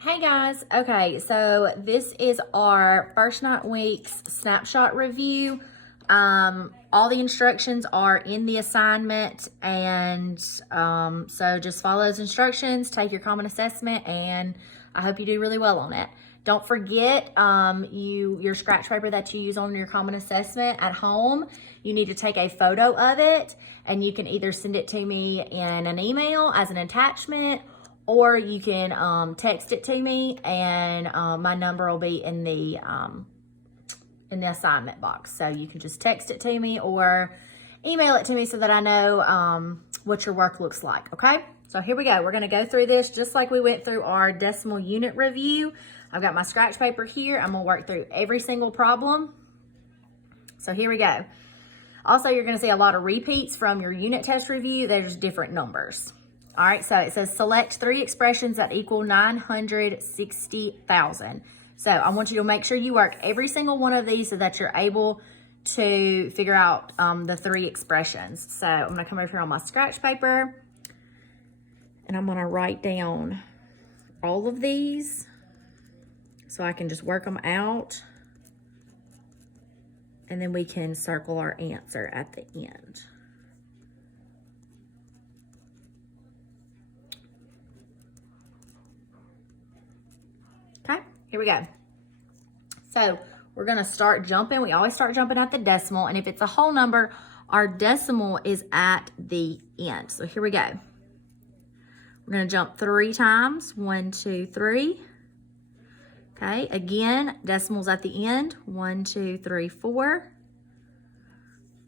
Hey guys, okay, so this is our first 9 weeks snapshot review. All the instructions are in the assignment, and so just follow those instructions, take your common assessment, and I hope you do really well on it. Don't forget your scratch paper that you use on your common assessment at home. You need to take a photo of it, and you can either send it to me in an email as an attachment, or you can text it to me, and my number will be in the assignment box. So you can just text it to me or email it to me so that I know what your work looks like, okay? So here we go. We're gonna go through this just like we went through our decimal unit review. I've got my scratch paper here. I'm gonna work through every single problem. So here we go. Also, you're gonna see a lot of repeats from your unit test review. There's different numbers. All right, so it says select 3 expressions that equal 960,000. So I want you to make sure you work every single one of these so that you're able to figure out the 3 expressions. So I'm gonna come over here on my scratch paper, and I'm gonna write down all of these so I can just work them out. And then we can circle our answer at the end. Okay, here we go. So we're gonna start jumping. We always start jumping at the decimal, and if it's a whole number, our decimal is at the end. So here we go. We're gonna jump 3 times, 1, 2, 3. Okay, again, decimals at the end, 1, 2, 3, 4.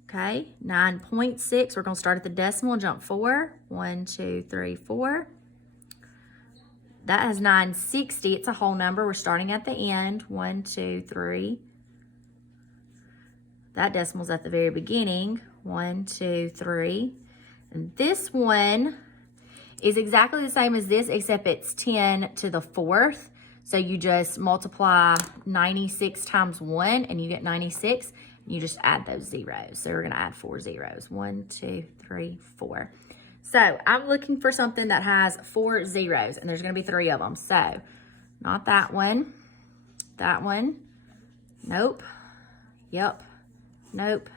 Okay, 9.6, we're gonna start at the decimal and jump 4, 1, 2, 3, 4. That has 960, it's a whole number. We're starting at the end, 1, 2, 3. That decimal's at the very beginning, 1, 2, 3. And this one is exactly the same as this, except it's 10 to the 4th. So you just multiply 96 times 1 and you get 96. And you just add those zeros. So we're gonna add 4 zeros, 1, 2, 3, 4. So I'm looking for something that has 4 zeros, and there's gonna be 3 of them. So not that one, nope, yep, nope,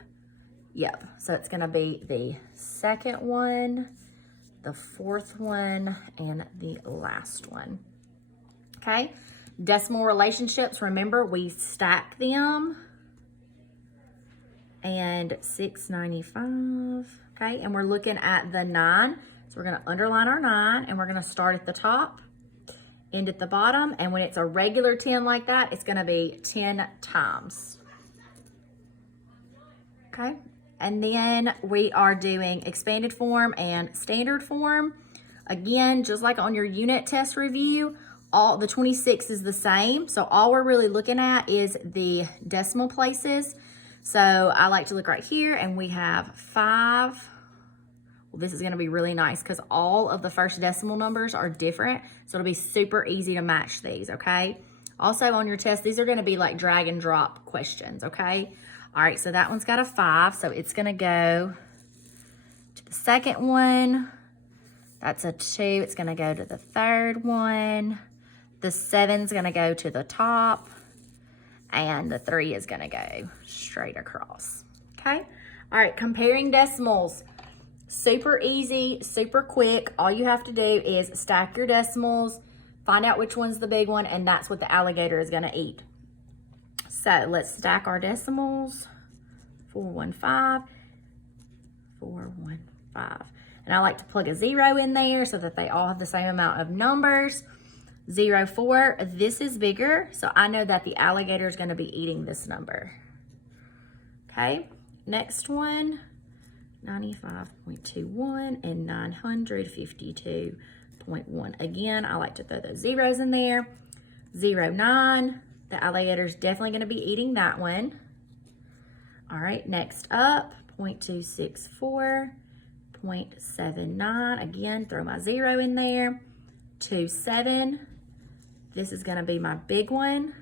yep. So it's gonna be the second one, the 4th one, and the last one. Okay, decimal relationships, remember we stack them, and 695. Okay, and we're looking at the 9. So we're gonna underline our 9, and we're gonna start at the top, end at the bottom, and when it's a regular 10 like that, it's gonna be 10 times. Okay, and then we are doing expanded form and standard form. Again, just like on your unit test review, all the 26 is the same. So all we're really looking at is the decimal places. So I like to look right here, and we have 5. Well, this is gonna be really nice because all of the first decimal numbers are different. So it'll be super easy to match these, okay? Also on your test, these are gonna be like drag and drop questions, okay? All right, so that one's got a 5. So it's gonna go to the second one. That's a 2, it's gonna go to the third one. The 7's gonna go to the top. And the 3 is gonna go straight across, okay? All right, comparing decimals. Super easy, super quick. All you have to do is stack your decimals, find out which one's the big one, and that's what the alligator is gonna eat. So let's stack our decimals. 415, 415. And I like to plug a 0 in there so that they all have the same amount of numbers. 0, 4, this is bigger, so I know that the alligator is gonna be eating this number. Okay, next one, 95.21 and 952.1. Again, I like to throw those zeros in there. 0, 9, the alligator is definitely gonna be eating that one. All right, next up, 0.264, 0.79, again, throw my 0 in there. 27, this is gonna be my big one.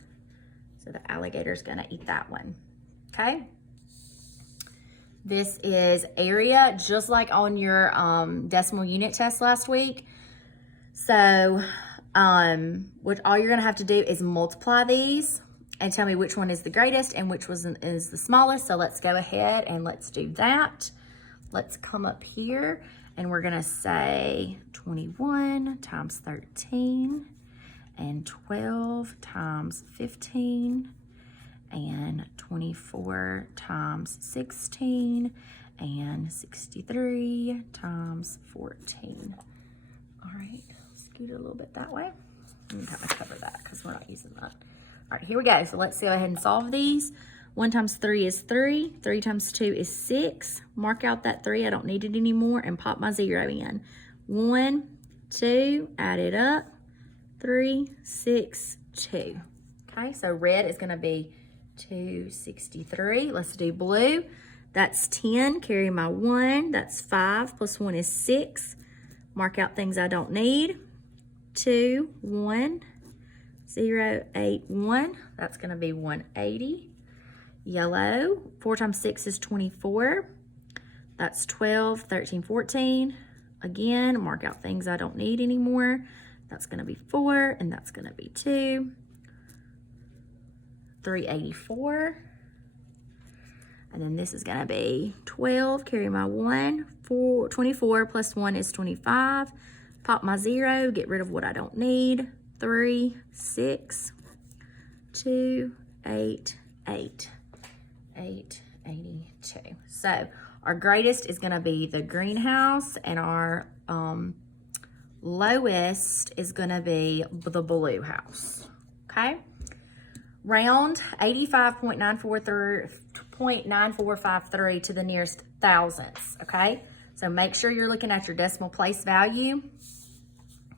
So the alligator is gonna eat that one, okay? This is area, just like on your decimal unit test last week. So which all you're gonna have to do is multiply these and tell me which one is the greatest and which one is the smallest. So let's go ahead and let's do that. Let's come up here and we're gonna say 21 times 13 and 12 times 15 and 24 times 16 and 63 times 14. All right, scoot it a little bit that way. I'm gonna cover that because we're not using that. All right, here we go. So let's go ahead and solve these. 1 times 3 is 3. 3 times 2 is 6. Mark out that 3. I don't need it anymore and pop my 0 in. 1, 2, add it up. 3, 6, 2. Okay, so red is going to be 263. Let's do blue. That's 10. Carry my 1. That's 5 plus 1 is 6. Mark out things I don't need. 2, 1, 0, 8, 1. That's going to be 180. Yellow, 4 times 6 is 24. That's 12, 13, 14. Again, mark out things I don't need anymore. That's going to be 4, and that's going to be 2. 384. And then this is going to be 12. Carry my 1. 24 plus 1 is 25. Pop my 0. Get rid of what I don't need. 3, 6, 2, 8, 8. 882. So our greatest is going to be the greenhouse, and our lowest is going to be the blue house. Okay. Round 85.9453 to the nearest thousandths. Okay. So make sure you're looking at your decimal place value.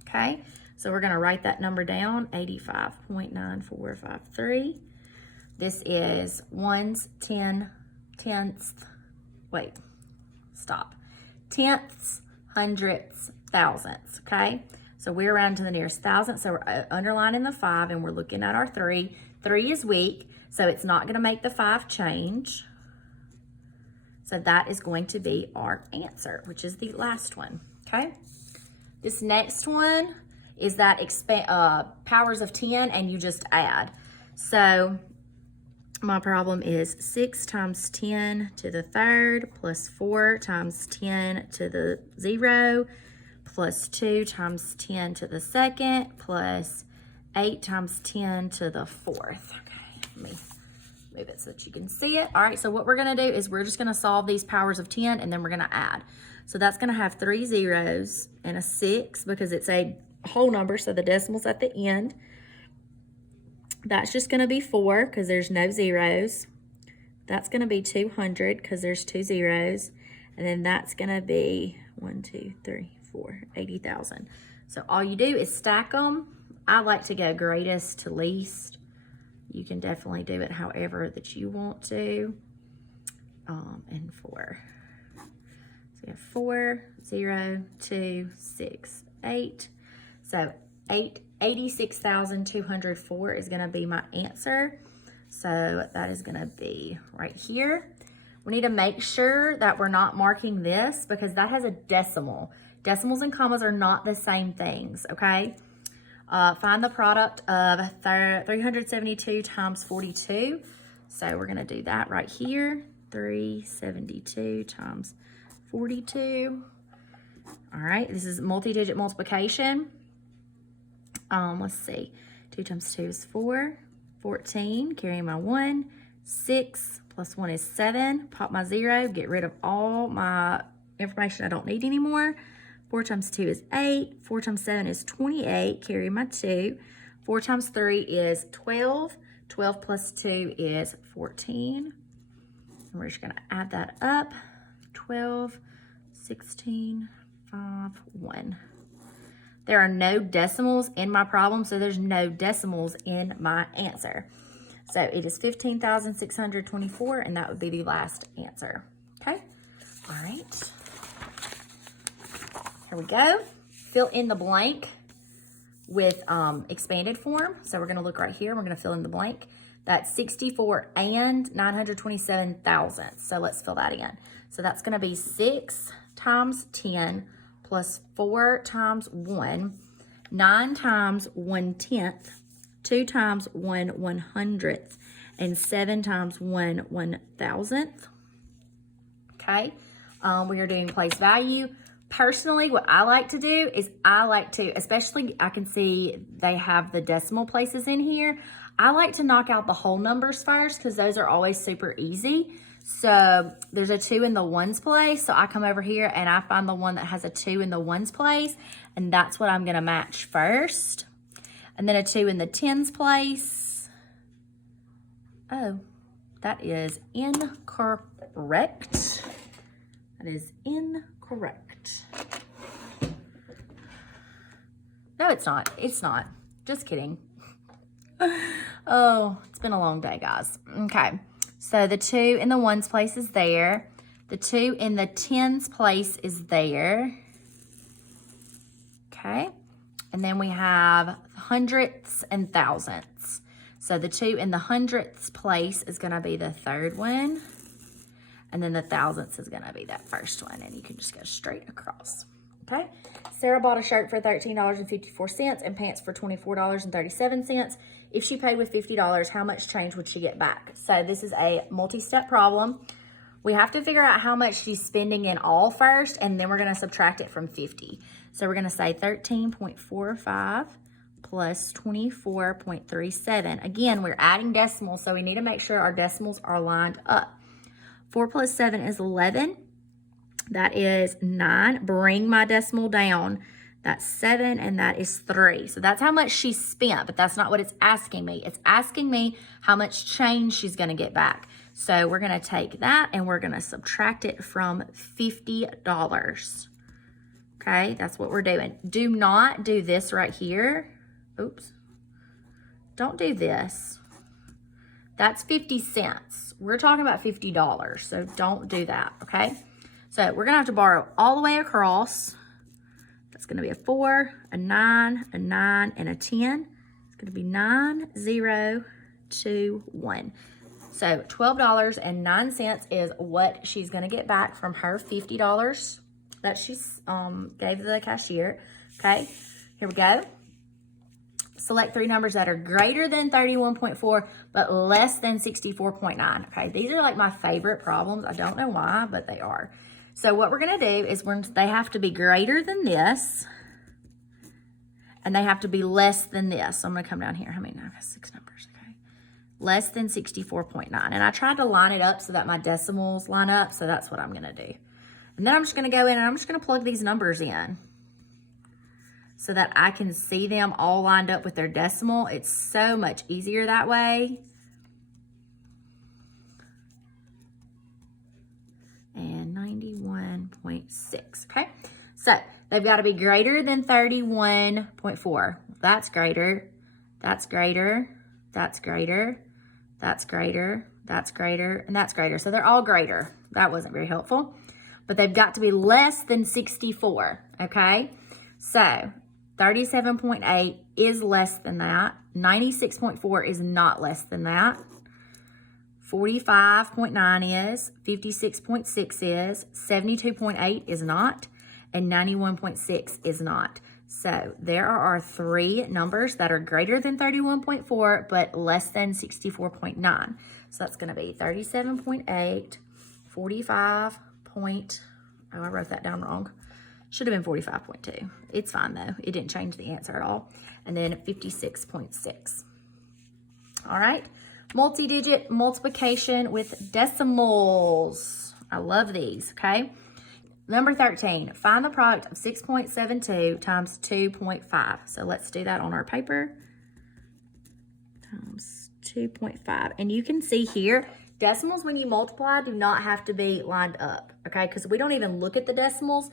Okay. So we're going to write that number down, 85.9453. This is ones, tenths, hundredths, thousandths, okay? So we're around to the nearest thousandth, so we're underlining the 5 and we're looking at our 3. 3 is weak, so it's not gonna make the 5 change. So that is going to be our answer, which is the last one, okay? This next one is that powers of 10 and you just add. So my problem is 6 times 10 to the third plus 4 times 10 to the 0 plus 2 times 10 to the second plus 8 times 10 to the fourth. Okay, let me move it so that you can see it. All right, so what we're gonna do is we're just gonna solve these powers of 10 and then we're gonna add. So that's gonna have 3 zeros and a 6 because it's a whole number, so the decimal's at the end. That's just going to be 4 because there's no zeros. That's going to be 200 because there's 2 zeros. And then that's going to be 1, 2, 3, 4, 80,000. So all you do is stack them. I like to go greatest to least. You can definitely do it however that you want to. And 4. So we have 4, 0, 2, 6, 8. So 86,204 is going to be my answer. So that is going to be right here. We need to make sure that we're not marking this because that has a decimal. Decimals and commas are not the same things, okay? Find the product of 372 times 42. So we're going to do that right here. 372 times 42. All right, this is multi-digit multiplication. Let's see, 2 times 2 is 4, 14, carry my 1, 6 plus 1 is 7, pop my 0, get rid of all my information I don't need anymore. 4 times 2 is 8, 4 times 7 is 28, carry my 2, 4 times 3 is 12, 12 plus 2 is 14, and we're just gonna add that up, 12, 16, 5, 1. There are no decimals in my problem, so there's no decimals in my answer. So it is 15,624, and that would be the last answer. Okay? All right. Here we go. Fill in the blank with expanded form. So we're going to look right here. We're going to fill in the blank. That's 64 and 927 thousandths. So let's fill that in. So that's going to be 6 times 10 plus 4 times 1. 9 times 1/10, 2 times 1/100th, and 7 times 1/1000th. Okay, we are doing place value. Personally, what I like to do is I like to, especially I can see they have the decimal places in here. I like to knock out the whole numbers first because those are always super easy. So there's a 2 in the ones place. So I come over here and I find the one that has a 2 in the ones place. And that's what I'm going to match first. And then a 2 in the tens place. Oh, that is incorrect. That is incorrect. No, it's not. It's not. Just kidding. Oh, it's been a long day, guys. Okay. So the 2 in the ones place is there. The 2 in the tens place is there. Okay. And then we have hundredths and thousandths. So the 2 in the hundredths place is going to be the third one. And then the thousandths is going to be that first one. And you can just go straight across. Okay. Sarah bought a shirt for $13.54 and pants for $24.37. If she paid with $50, how much change would she get back? So this is a multi-step problem. We have to figure out how much she's spending in all first, and then we're going to subtract it from 50. So we're going to say 13.45 plus 24.37. Again, we're adding decimals, so we need to make sure our decimals are lined up. 4 plus 7 is 11. That is 9. Bring my decimal down. That's 7, and that is 3. So that's how much she spent, but that's not what it's asking me. It's asking me how much change she's going to get back. So we're going to take that, and we're going to subtract it from $50. Okay, that's what we're doing. Do not do this right here. Oops. Don't do this. That's 50 cents. We're talking about $50, so don't do that, okay? So we're going to have to borrow all the way across. That's going to be a 4, a 9, a 9, and a 10. It's going to be 9, 0, 2, 1. So $12.09 is what she's going to get back from her $50 that she gave the cashier. Okay, here we go. Select 3 numbers that are greater than 31.4 but less than 64.9. Okay, these are like my favorite problems. I don't know why, but they are. So what we're going to do is they have to be greater than this, and they have to be less than this. So I'm going to come down here. How many? I've got 6 numbers, okay? Less than 64.9. And I tried to line it up so that my decimals line up, so that's what I'm going to do. And then I'm just going to go in and I'm just going to plug these numbers in so that I can see them all lined up with their decimal. It's so much easier that way. And 91.6, okay? So they've got to be greater than 31.4. That's greater, that's greater, that's greater, that's greater, that's greater, and that's greater. So they're all greater. That wasn't very helpful. But they've got to be less than 64, okay? So 37.8 is less than that. 96.4 is not less than that. 45.9 is, 56.6 is, 72.8 is not, and 91.6 is not. So there are our 3 numbers that are greater than 31.4 but less than 64.9. So that's going to be 37.8, 45. Oh, I wrote that down wrong. Should have been 45.2. It's fine though. It didn't change the answer at all. And then 56.6. All right. Multi-digit multiplication with decimals. I love these, okay? Number 13, find the product of 6.72 times 2.5. So let's do that on our paper. Times 2.5. And you can see here, decimals when you multiply do not have to be lined up, okay? Because we don't even look at the decimals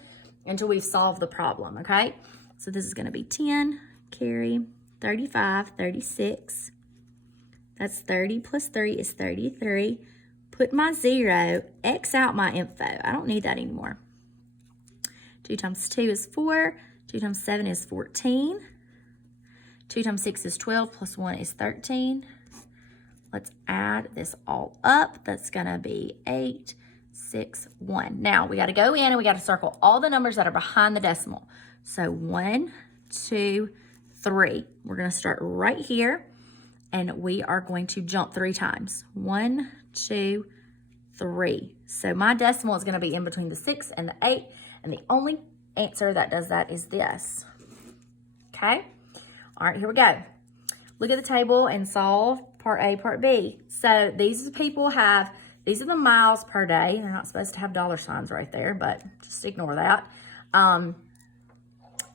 until we've solved the problem, okay? So this is going to be 10, carry, 35, 36. That's 30 plus 3 is 33. Put my 0, X out my info. I don't need that anymore. 2 times 2 is 4. 2 times 7 is 14. 2 times 6 is 12 plus 1 is 13. Let's add this all up. That's going to be 8, 6, 1. Now, we got to go in and we got to circle all the numbers that are behind the decimal. So 1, 2, 3. We're going to start right here, and we are going to jump 3 times. 1, 2, 3. So my decimal is going to be in between the 6 and the 8, and the only answer that does that is this. Okay? All right, here we go. Look at the table and solve part A, part B. So these people have, these are the miles per day. They're not supposed to have dollar signs right there, but just ignore that.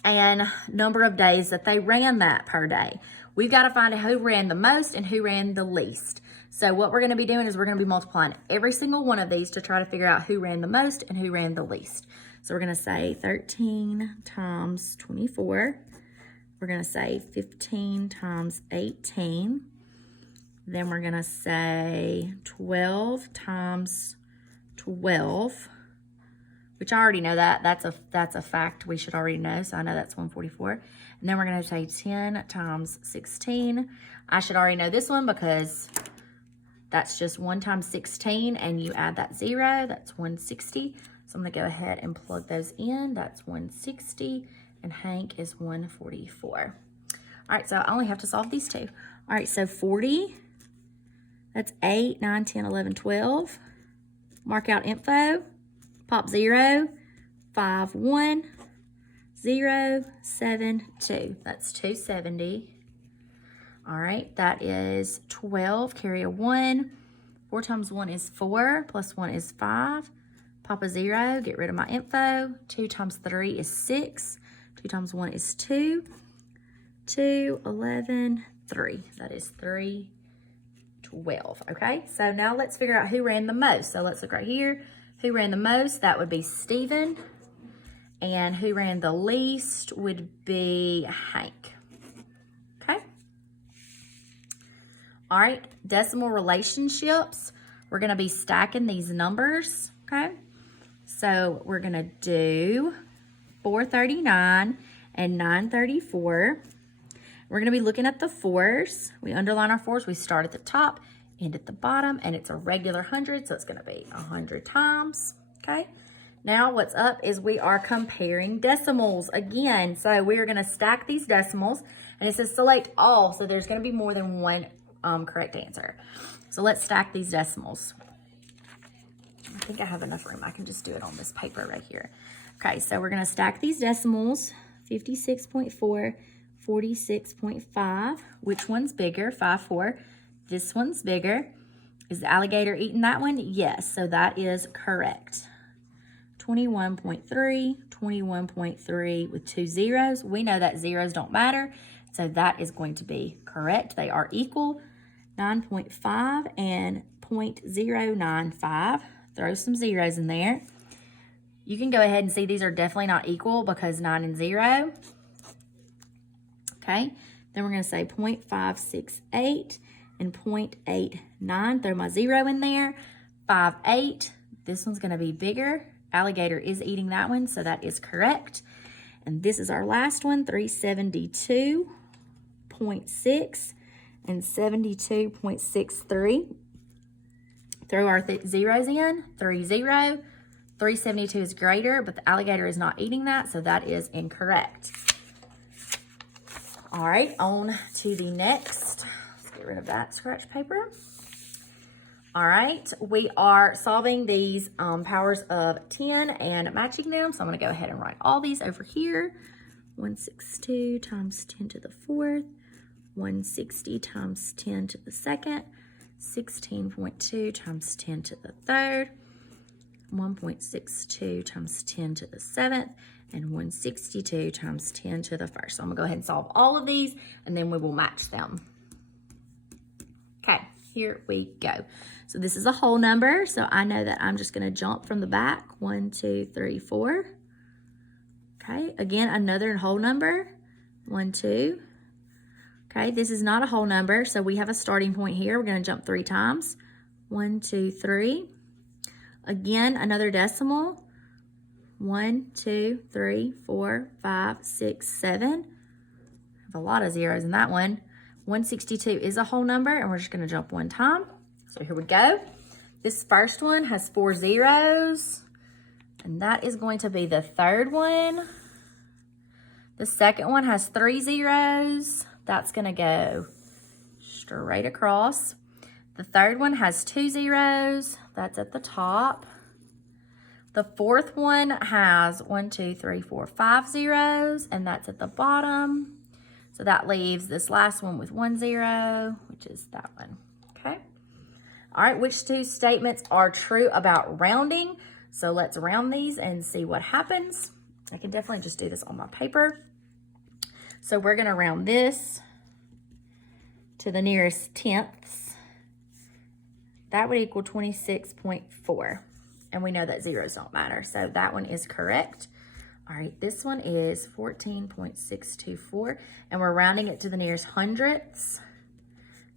And number of days that they ran that per day. We've got to find out who ran the most and who ran the least. So what we're going to be doing is we're going to be multiplying every single one of these to try to figure out who ran the most and who ran the least. So we're going to say 13 times 24. We're going to say 15 times 18. Then we're going to say 12 times 12, which I already know that. That's a fact we should already know, so I know that's 144. And then we're going to say 10 times 16. I should already know this one because that's just 1 times 16, and you add that 0, that's 160. So I'm going to go ahead and plug those in. That's 160, and Hank is 144. All right, so I only have to solve these 2. All right, so 40, that's 8, 9, 10, 11, 12. Mark out info, pop 0, 5, 1, 0, 7, 2. That's 270. All right, that is 12, carry a 1. 4 times 1 is 4, plus 1 is 5. Pop a 0, get rid of my info. 2 times 3 is 6. 2 times 1 is 2. 2, 11, 3. That is 3, 12. Okay, so now let's figure out who ran the most. So let's look right here. Who ran the most? That would be Stephen. And who ran the least would be Hank. Okay. All right, decimal relationships. We're going to be stacking these numbers. Okay. So we're going to do 439 and 934. We're going to be looking at the 4s. We underline our 4s. We start at the top, end at the bottom, and it's a regular 100, so it's going to be 100 times. Okay. Now what's up is we are comparing decimals again. So we are going to stack these decimals, and it says select all, so there's going to be more than one correct answer. So let's stack these decimals. I think I have enough room. I can just do it on this paper right here. Okay, so we're going to stack these decimals. 56.4, 46.5. Which one's bigger? 5.4. This one's bigger. Is the alligator eating that one? Yes, so that is correct. 21.3, 21.3 with 2 zeros. We know that zeros don't matter, so that is going to be correct. They are equal. 9.5 and 0.095. Throw some zeros in there. You can go ahead and see these are definitely not equal because 9 and 0. Okay, then we're going to say 0.568 and 0.89. Throw my 0 in there. 5.8. This one's going to be bigger. Alligator is eating that one, so that is correct. And this is our last one, 372.6 and 72.63. Throw our zeros in, 3, 0. 372 is greater, but the alligator is not eating that, so that is incorrect. All right, on to the next. Let's get rid of that scratch paper. All right, we are solving these powers of 10 and matching them. So I'm going to go ahead and write all these over here. 162 times 10 to the 4th. 160 times 10 to the 2nd. 16.2 times 10 to the 3rd. 1.62 times 10 to the 7th. And 162 times 10 to the 1st. So I'm going to go ahead and solve all of these, and then we will match them. Okay, here we go. So this is a whole number, so I know that I'm just going to jump from the back. 1, 2, 3, 4. Okay, again, another whole number. 1, 2. Okay, this is not a whole number, so we have a starting point here. We're going to jump 3 times. 1, 2, 3. Again, another decimal. 1, 2, 3, 4, 5, 6, 7. I have a lot of zeros in that one. 162 is a whole number, and we're just going to jump 1 time. So here we go. This first one has 4 zeros, and that is going to be the third one. The second one has 3 zeros. That's going to go straight across. The third one has 2 zeros. That's at the top. The fourth one has 1, 2, 3, 4, 5 zeros, and that's at the bottom. So that leaves this last one with 1 zero, which is that one. Okay. All right, which two statements are true about rounding? So let's round these and see what happens. I can definitely just do this on my paper. So we're going to round this to the nearest tenths. That would equal 26.4. And we know that zeros don't matter. So that one is correct. All right, this one is 14.624. And we're rounding it to the nearest hundredths.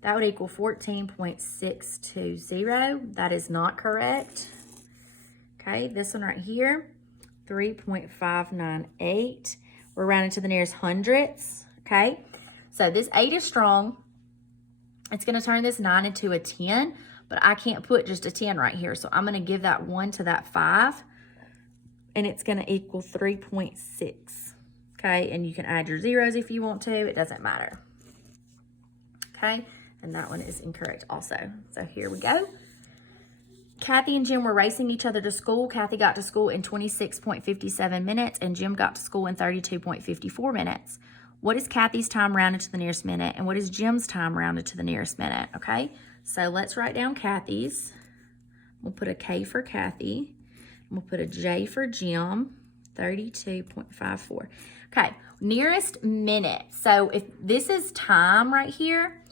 That would equal 14.620. That is not correct. Okay, this one right here, 3.598. We're rounding to the nearest hundredths. Okay, so this 8 is strong. It's going to turn this 9 into a 10. But I can't put just a 10 right here. So I'm going to give that 1 to that 5. And it's going to equal 3.6. Okay. And you can add your zeros if you want to. It doesn't matter. Okay. And that one is incorrect also. So here we go. Kathy and Jim were racing each other to school. Kathy got to school in 26.57 minutes. And Jim got to school in 32.54 minutes. What is Kathy's time rounded to the nearest minute? And what is Jim's time rounded to the nearest minute? Okay. So let's write down Kathy's. We'll put a K for Kathy. We'll put a J for Jim, 32.54. Okay, nearest minute. So if this is time right here,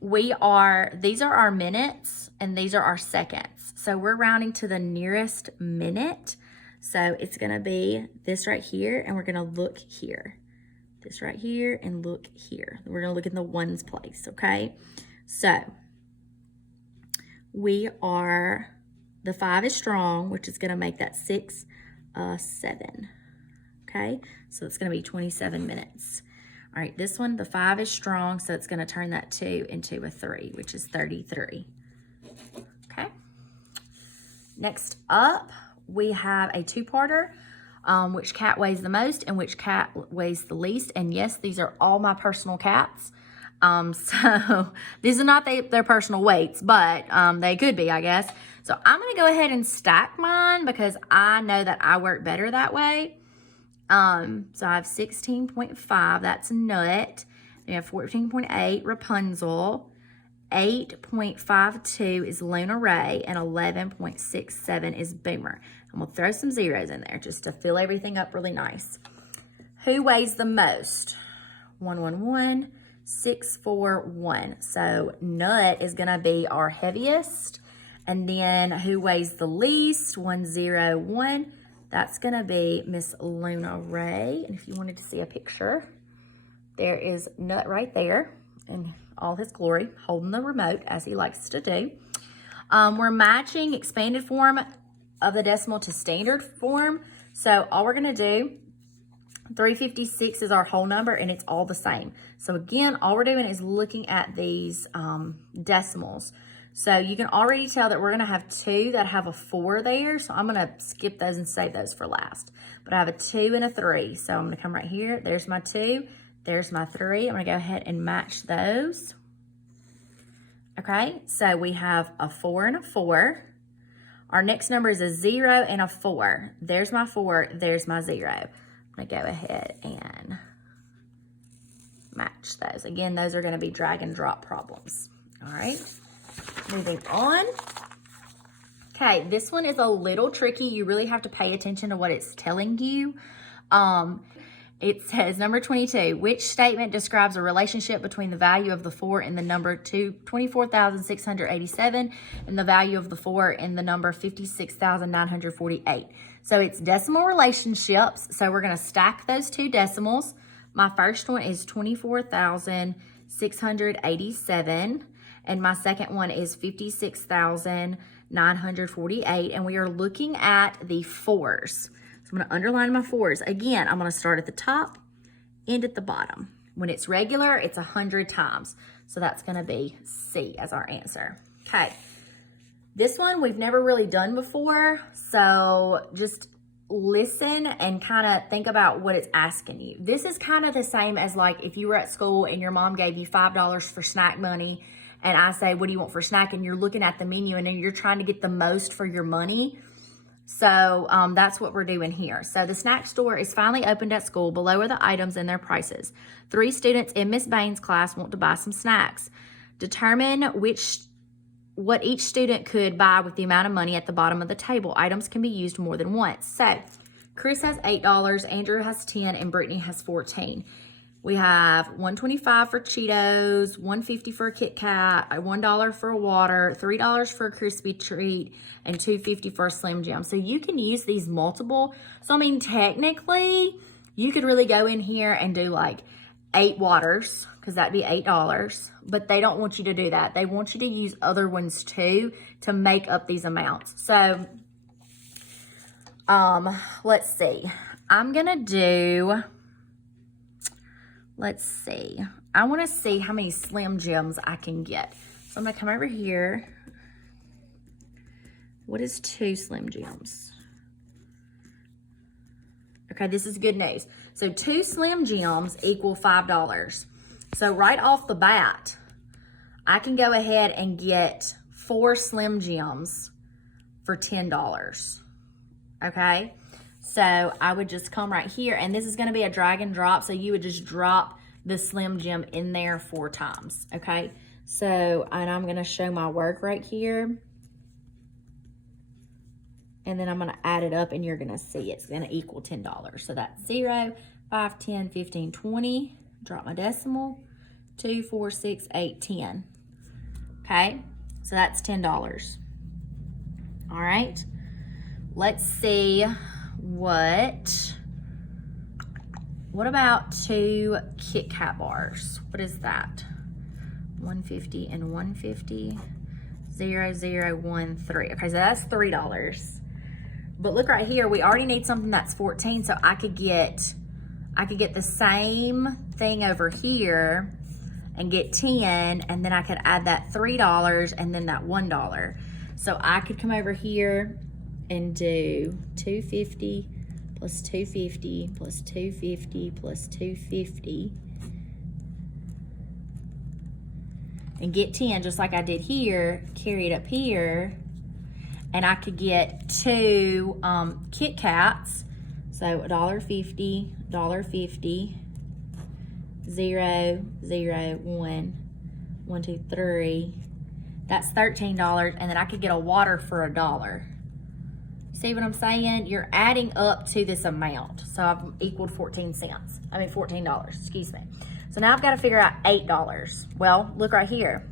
these are our minutes and these are our seconds. So we're rounding to the nearest minute. So it's gonna be this right here and we're gonna look here. This right here and look here. We're gonna look in the ones place, okay? So the 5 is strong, which is going to make that 6, 7. Okay, so it's going to be 27 minutes. All right, this one, the 5 is strong, so it's going to turn that 2 into a 3, which is 33. Okay. Next up, we have a two-parter. Which cat weighs the most and which cat weighs the least? And yes, these are all my personal cats. So these are not their personal weights, but they could be, I guess. So I'm going to go ahead and stack mine because I know that I work better that way. So I have 16.5, that's Nut. We have 14.8, Rapunzel. 8.52 is Luna Ray, and 11.67 is Boomer. I'm going to throw some zeros in there just to fill everything up really nice. Who weighs the most? 111. 641. So Nut is going to be our heaviest. And then who weighs the least? 101. That's going to be Miss Luna Ray. And if you wanted to see a picture, there is Nut right there in all his glory, holding the remote as he likes to do. We're matching expanded form of the decimal to standard form. So all we're going to do, 356 is our whole number and it's all the same. So again, all we're doing is looking at these decimals. So you can already tell that we're going to have 2 that have a 4 there. So I'm going to skip those and save those for last. But I have a 2 and a 3. So I'm going to come right here. There's my 2. There's my 3. I'm going to go ahead and match those. Okay, so we have a 4 and a 4. Our next number is a 0 and a 4. There's my 4. There's my 0. I'm going to go ahead and match those. Again, those are going to be drag and drop problems. All right, moving on. Okay, this one is a little tricky. You really have to pay attention to what it's telling you. It says, number 22, which statement describes a relationship between the value of the 4 and the number 24,687 and the value of the 4 and the number 56,948? So it's decimal relationships. So we're going to stack those two decimals. My first one is 24,687 and my second one is 56,948, and we are looking at the 4s. So I'm going to underline my 4s. Again, I'm going to start at the top, end at the bottom. When it's regular, it's 100 times. So that's going to be C as our answer. Okay. This one we've never really done before. So just listen and kind of think about what it's asking you. This is kind of the same as like if you were at school and your mom gave you $5 for snack money and I say, what do you want for snack? And you're looking at the menu and then you're trying to get the most for your money. So that's what we're doing here. So the snack store is finally opened at school. Below are the items and their prices. 3 students in Miss Bain's class want to buy some snacks. Determine what each student could buy with the amount of money at the bottom of the table. Items can be used more than once. So Chris has $8, Andrew has 10, and Brittany has 14. We have $1.25 for Cheetos, $1.50 for a Kit Kat, $1 for a water, $3 for a crispy treat, and $2.50 for a Slim Jim. So you can use these multiple. So I mean, technically, you could really go in here and do like 8 waters, because that'd be $8. But they don't want you to do that. They want you to use other ones too to make up these amounts. So, let's see. I'm gonna do. Let's see. I want to see how many Slim Jims I can get. So I'm going to come over here. What is 2 Slim Jims? Okay, this is good news. So 2 Slim Jims equal $5. So right off the bat, I can go ahead and get 4 Slim Jims for $10. Okay? So I would just come right here, and this is going to be a drag and drop, so you would just drop the Slim Jim in there 4 times, okay? So, and I'm going to show my work right here, and then I'm going to add it up, and you're going to see it's going to equal $10. So that's 0, 5, 10, 15, 20, drop my decimal, 2, 4, 6, 8, 10, okay? So that's $10. All right, let's see. What about 2 Kit Kat bars? What is that? 150 and 150. 0, 0, 1, 3. Okay, so that's $3. But look right here, we already need something that's 14, so I could get the same thing over here and get 10, and then I could add that $3 and then that $1. So I could come over here and do 250 plus 250 plus 250 plus 250 and get 10 just like I did here, carry it up here, and I could get 2 Kit Kats. So $1.50, $1.50, 0, 0, 1, 1, 2, 3. That's $13, and then I could get a water for $1. See what I'm saying? You're adding up to this amount. So I've equaled $14, excuse me. So now I've got to figure out $8. Well, look right here.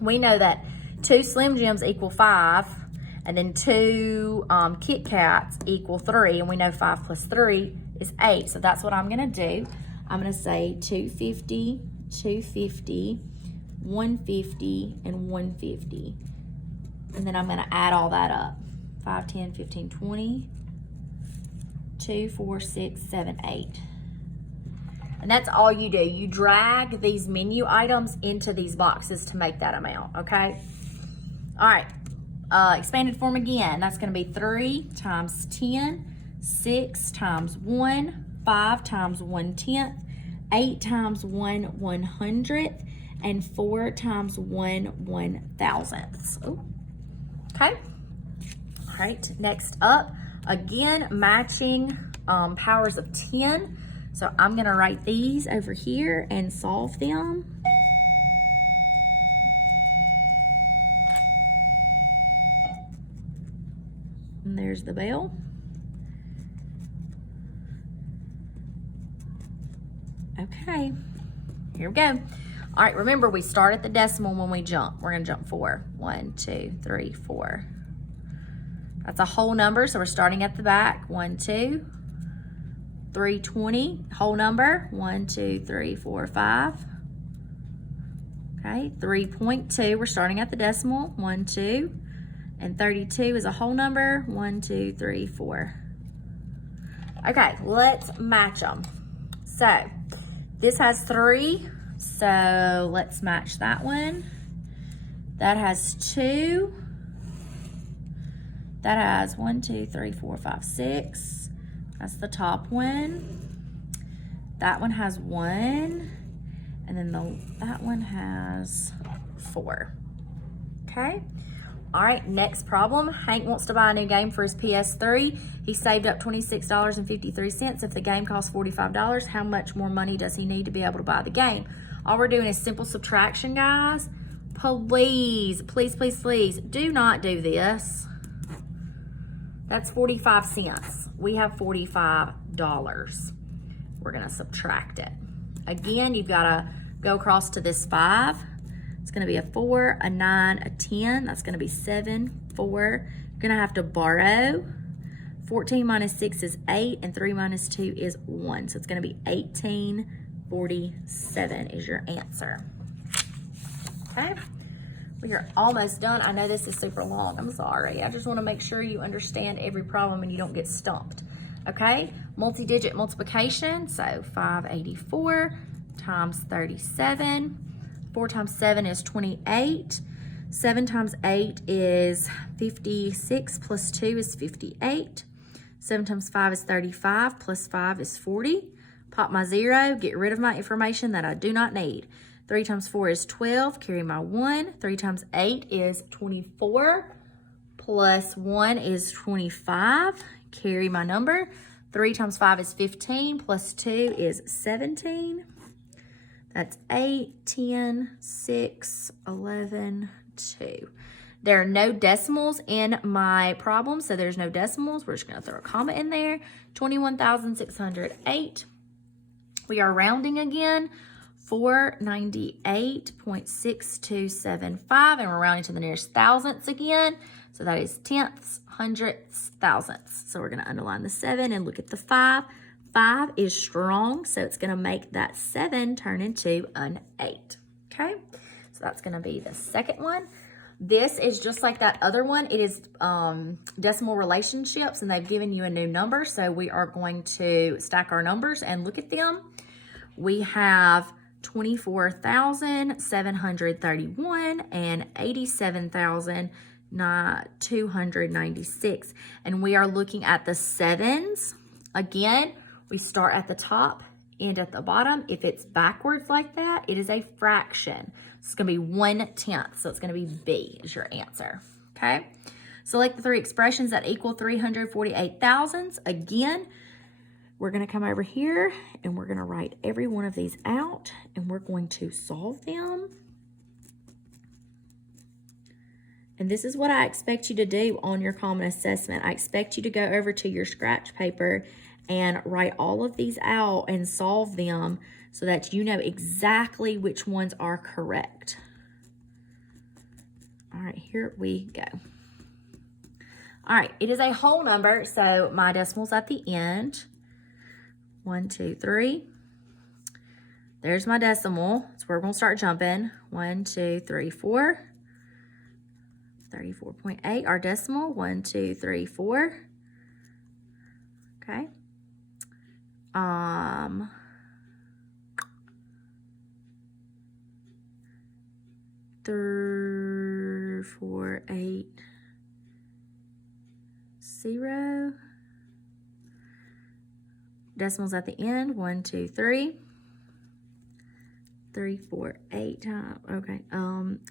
We know that 2 Slim Jims equal 5, and then 2 Kit Kats equal 3, and we know 5 plus 3 is 8. So that's what I'm gonna do. I'm gonna say 250, 250, 150, and 150. And then I'm gonna add all that up. 5, 10, 15, 20, 2, 4, 6, 7, 8. And that's all you do. You drag these menu items into these boxes to make that amount, okay? All right, expanded form again. That's gonna be 3 times 10, 6 times 1, 5 times 1/10, 8 times 1 100th, and 4 times 1 1,000th. Oh, okay. All right, next up, again, matching powers of 10. So I'm gonna write these over here and solve them. And there's the bell. Okay, here we go. All right, remember we start at the decimal when we jump. We're gonna jump 4. 1, 2, 3, 4. That's a whole number, so we're starting at the back. 1, 2, 320, whole number. 1, 2, 3, 4, 5. Okay, 3.2, we're starting at the decimal. 1, 2, and 32 is a whole number. 1, 2, 3, 4. Okay, let's match them. So this has 3, so let's match that one. That has 2. That has 1, 2, 3, 4, 5, 6. That's the top one. That one has 1. And then that one has 4. Okay. All right, next problem. Hank wants to buy a new game for his PS3. He saved up $26.53. If the game costs $45, how much more money does he need to be able to buy the game? All we're doing is simple subtraction, guys. Please, please, please, please, do not do this. That's 45 cents. We have $45. We're gonna subtract it. Again, you've gotta go across to this 5. It's gonna be a 4, a 9, a 10. That's gonna be 7, 4. You're gonna have to borrow. 14 minus 6 is 8, and 3 minus 2 is 1. So it's gonna be 1847 is your answer. Okay, we are almost done. I know this is super long, I'm sorry. I just wanna make sure you understand every problem and you don't get stumped. Okay, multi-digit multiplication. So 584 times 37. 4 times 7 is 28. 7 times 8 is 56, plus 2 is 58. 7 times 5 is 35, plus 5 is 40. Pop my 0, get rid of my information that I do not need. 3 times 4 is 12, carry my 1. 3 times 8 is 24, plus 1 is 25, carry my number. 3 times 5 is 15, plus 2 is 17. That's 8, 10, 6, 11, 2. There are no decimals in my problem, so there's no decimals. We're just going to throw a comma in there. 21,608. We are rounding again. 498.6275, and we're rounding to the nearest thousandths again. So that is tenths, hundredths, thousandths. So we're going to underline the 7 and look at the 5. 5 is strong, so it's going to make that 7 turn into an 8. Okay, so that's going to be the second one. This is just like that other one. It is decimal relationships, and they've given you a new number. So we are going to stack our numbers and look at them. We have 24,731 and 87,296. And we are looking at the 7s. Again, we start at the top, end at the bottom. If it's backwards like that, it is a fraction. It's going to be 1/10. So it's going to be B is your answer. Okay. Select the 3 expressions that equal 348 thousandths. Again, we're going to come over here and we're going to write every one of these out and we're going to solve them. And this is what I expect you to do on your common assessment. I expect you to go over to your scratch paper and write all of these out and solve them so that you know exactly which ones are correct. All right, here we go. All right, it is a whole number, so my decimal's at the end. 1, 2, 3. There's my decimal. So we're going to start jumping. 1, 2, 3, 4. 34.8, our decimal. 1, 2, 3, 4. Okay. 3, 4, 8, 0. Decimals at the end. 1, 2, 3. 3, 4, 8 times. Okay.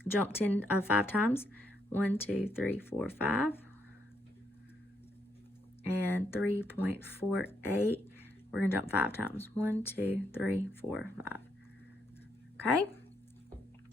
Jump 5 times. 1, 2, 3, 4, 5. And 3.48. We're going to jump 5 times. 1, 2, 3, 4, 5. Okay.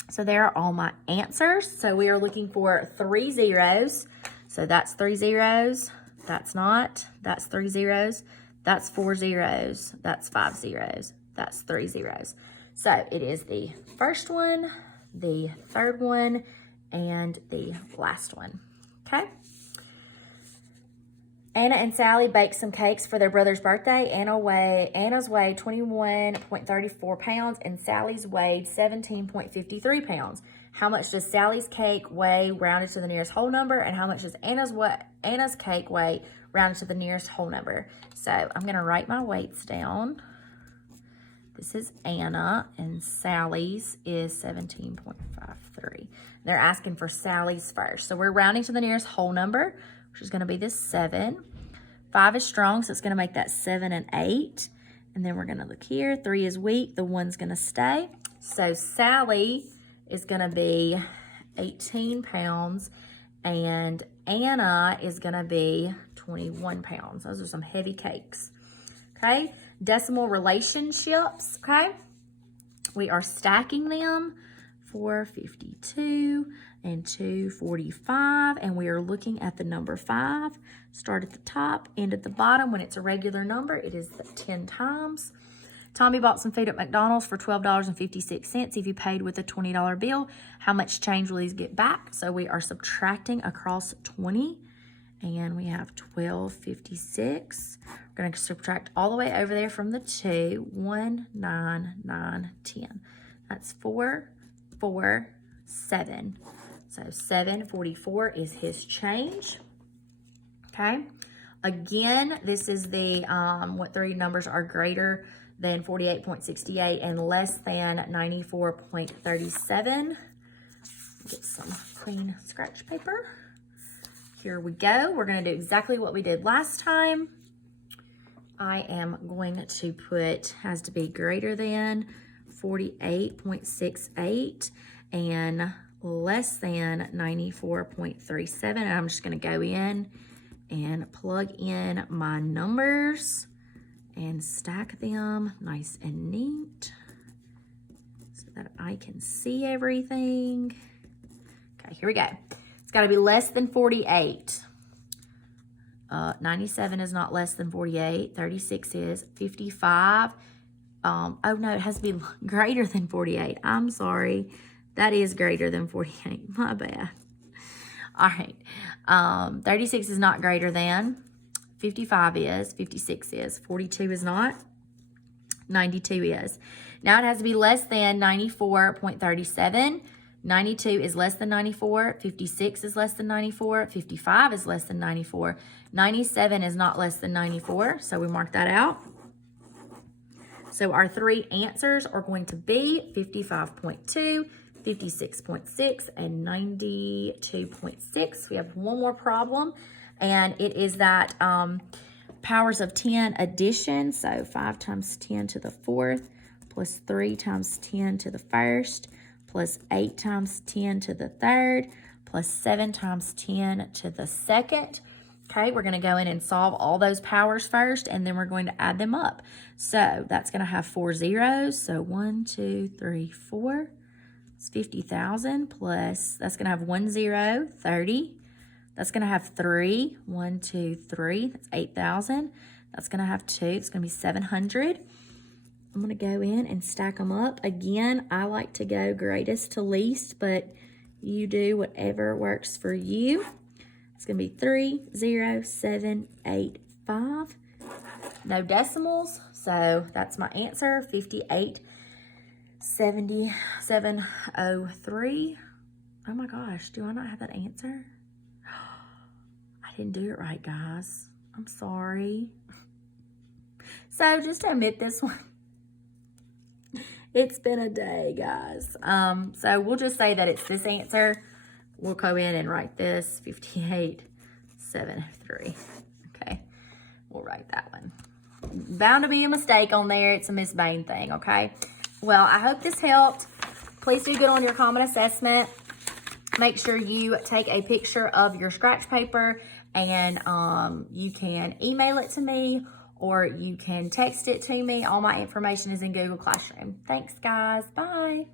So there are all my answers. So we are looking for 3 zeros. So that's 3 zeros. That's not. That's 3 zeros. That's 4 zeros. That's 5 zeros. That's 3 zeros. So it is the first one, the third one, and the last one. Okay. Anna and Sally baked some cakes for their brother's birthday. Anna's weighed 21.34 pounds and Sally's weighed 17.53 pounds. How much does Sally's cake weigh rounded to the nearest whole number, and how much does Anna's cake weigh rounded to the nearest whole number? So I'm going to write my weights down. This is Anna, and Sally's is 17.53. They're asking for Sally's first. So we're rounding to the nearest whole number. which is going to be this 7. 5 is strong, so it's going to make that 7 and 8. And then we're going to look here. 3 is weak. The 1's going to stay. So Sally is going to be 18 pounds. And Anna is going to be 21 pounds. Those are some heavy cakes. Okay. Decimal relationships. Okay. We are stacking them. 452 and 245, and we are looking at the number 5. Start at the top, end at the bottom. When it's a regular number, it is 10 times. Tommy bought some food at McDonald's for $12.56. If you paid with a $20 bill, how much change will these get back? So we are subtracting across 20, and we have $12.56. We're going to subtract all the way over there from the 2. 1, 9, 9, 10. That's 4, 4, 7. So 744 is his change. Okay. Again, this is the what 3 numbers are greater than 48.68 and less than 94.37. Get some clean scratch paper. Here we go. We're going to do exactly what we did last time. I am going to put has to be greater than 48.68 and less than 94.37. And I'm just going to go in and plug in my numbers and stack them nice and neat so that I can see everything. Okay, here we go. It's got to be less than 48. 97 is not less than 48. 36 is. 55. Oh no, it has to be greater than 48. I'm sorry. That is greater than 48. My bad. All right. 36 is not greater than. 55 is. 56 is. 42 is not. 92 is. Now it has to be less than 94.37. 92 is less than 94. 56 is less than 94. 55 is less than 94. 97 is not less than 94. So we mark that out. So our 3 answers are going to be 55.2, 56.6, and 92.6. We have one more problem, and it is that powers of 10 addition. So 5 times 10 to the 4th plus 3 times 10 to the 1st plus 8 times 10 to the 3rd plus 7 times 10 to the 2nd. Okay, we're going to go in and solve all those powers first, and then we're going to add them up. So that's going to have 4 zeros. So 1, 2, 3, 4. It's 50,000 plus, that's going to have 1 0, 30. That's going to have 3, 1, 2, 3. That's 8,000. That's going to have 2. It's going to be 700. I'm going to go in and stack them up. Again, I like to go greatest to least, but you do whatever works for you. It's going to be 3, 0, 7, 8, 5. No decimals, so that's my answer, 58,703. Oh my gosh, do I not have that answer? I didn't do it right, guys. I'm sorry. So just to admit this one, it's been a day, guys. So we'll just say that it's this answer. We'll go in and write this, 58,703. Okay, we'll write that one. Bound to be a mistake on there. It's a Miss Bain thing, okay? Well, I hope this helped. Please do good on your common assessment. Make sure you take a picture of your scratch paper, and you can email it to me or you can text it to me. All my information is in Google Classroom. Thanks, guys. Bye.